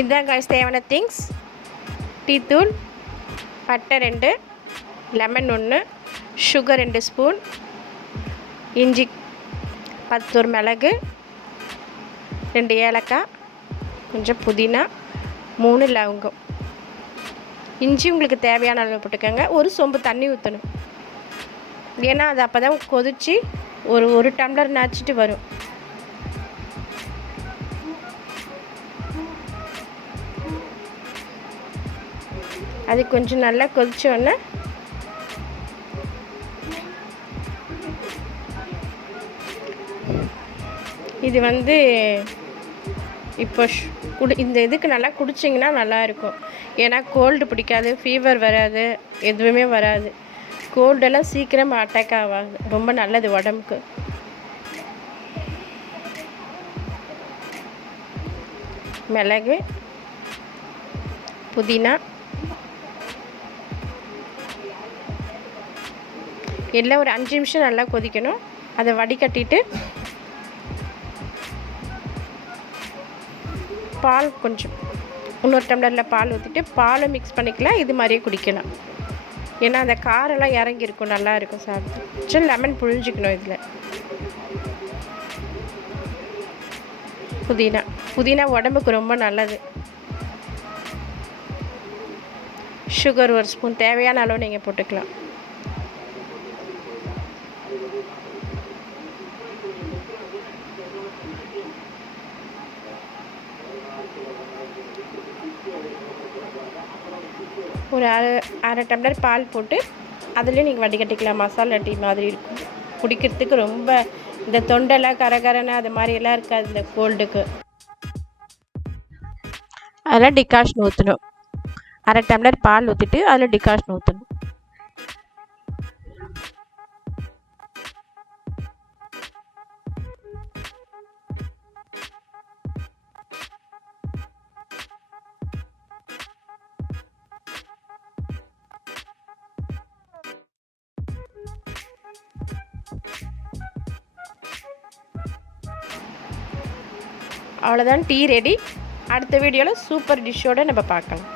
இதுதான் காய்ஸ் தேவையான திங்ஸ். டீத்தூள், பட்டை 2, லெமன் 1, சுகர் 2 ஸ்பூன், இஞ்சி 10 மிளகு, 2 ஏலக்காய், கொஞ்சம் புதினா, 3 லவங்கம். இஞ்சி உங்களுக்கு தேவையான அளவு போட்டுக்கோங்க. ஒரு சொம்பு தண்ணி ஊற்றணும். ஏன்னா அது அப்போ தான் கொதித்து ஒரு டம்ளர் நச்சுட்டு வரும். அது கொஞ்சம் நல்லா கொதிச்சோடனே இது இப்போ இந்த இதுக்கு நல்லா குடிச்சிங்கன்னா நல்லாயிருக்கும். ஏன்னா கோல்டு பிடிக்காது, ஃபீவர் வராது, எதுவுமே வராது. கோல்டெல்லாம் சீக்கிரம் அட்டாக் ஆகாது. ரொம்ப நல்லது உடம்புக்கு. மிளகு, புதினா எல்லாம் ஒரு 5 நிமிஷம் நல்லா கொதிக்கணும். அதை வடிகட்டிட்டு பால் கொஞ்சம் இன்னொரு டம்ளரில் பால் ஊற்றிட்டு பாலை மிக்ஸ் பண்ணிக்கலாம். இது மாதிரியே குடிக்கலாம். ஏன்னா அந்த காரெல்லாம் இறங்கியிருக்கும், நல்லா இருக்கும் சாப்பிட்டு. சரி, லெமன் புழிஞ்சிக்கணும். இதில் புதினா உடம்புக்கு ரொம்ப நல்லது. சுகர் 1 ஸ்பூன், தேவையான அளவு நீங்கள் போட்டுக்கலாம். ஒரு அரை டம்ளர் பால் போட்டு அதுலேயும் நீங்கள் வடிகட்டிக்கலாம். மசாலா டீ மாதிரி இருக்கும். குடிக்கிறதுக்கு ரொம்ப இந்த தொண்டெல்லாம் கரகரன்னு அது மாதிரியெல்லாம் இருக்காது இந்த கோல்டுக்கு. அதில் டிகாஷன் ஊற்றணும். அரை டம்ளர் பால் ஊற்றிட்டு அதில் டிகாஷன் ஊற்றணும். அவ்வளோதான், டீ ரெடி. அடுத்த வீடியோவில் சூப்பர் டிஷ்ஷோடு நம்ம பார்க்கலாம்.